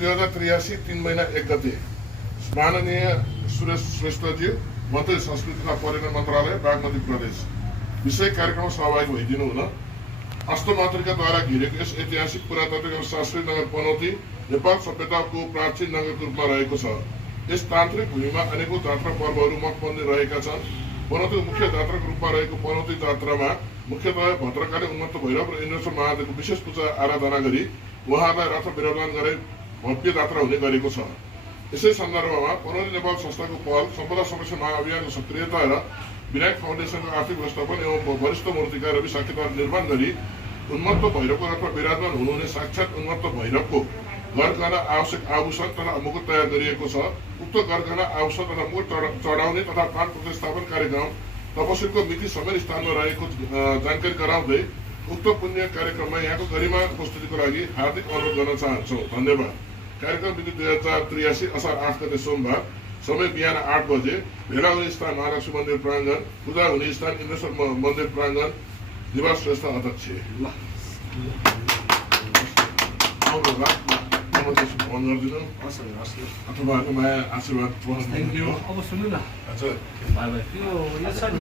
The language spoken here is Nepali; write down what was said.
2083 3 महिना 1 गते माननीय सुरेश श्रेष्ठज्यू मन्त्री संस्कृति तथा पर्यटन मन्त्रालय बागमती प्रदेश विषय कार्यक्रममा सहभागी भइदिनु हुन अष्टमातृकाद्वारा घेरिएको यस ऐतिहासिक पुरातात्विक एवं सांस्कृतिक नगर पनौती नेपाल सभ्यताको प्राचीन नगरको रूपमा रहेको छ। यस तान्त्रिक भूमिमा अनेकौं जात्रा पर्वहरू मठ मन्दिर रहेका छन्। पनौतीको मुख्य जात्राको रूपमा रहेको पनौती जात्रामा मुख्यतः भद्रकाली उन्मत्त भैरव र इन्द्रेश्वर महादेवको विशेष पूजा आराधना गरी उहाँहरूलाई रथ विराजमान गरी भव्य जात्रा हुने गरेको छ। यसै सन्दर्भमा पनौती नेपाल संस्थाको पहल सम्पदा संरक्षण महाअभियानको सक्रियता र विनायक फाउन्डेसनको आर्थिक व्यवस्थापन एवं वरिष्ठ मूर्तिकार रवि साकेतद्वारा निर्माण गरी उन्मत्त भैरवको रथमा विराजमान हुनुहुने साक्षात उन्मत्त भैरवको गरगहना आवश्यक आभूषण तथा मुकुट तयार गरिएको छ। उक्त गरगहना आभूषण तथा मुकुट चढाउने तथा प्राण प्रतिस्थापन कार्यक्रम तपसिलको मिति समेत स्थानमा रहेको जानकारी गराउँदै उक्त पुण्य कार्यक्रममा यहाँको गरिमा उपस्थितिको लागि हार्दिक अनुरोध गर्न चाहन्छौँ। धन्यवाद। कार्यक्रम मिति 2083 असार 8 गते सोमबार, समय बिहान 8 बजे, भेला हुने स्थान महालक्ष्मी मन्दिर प्राङ्गण, पूजा हुने स्थान इन्द्रेश्वर मन्दिर प्राङ्गण, निवास श्रेष्ठ अध्यक्ष। फोन गरिदिनु अथवा माया आशीर्वाद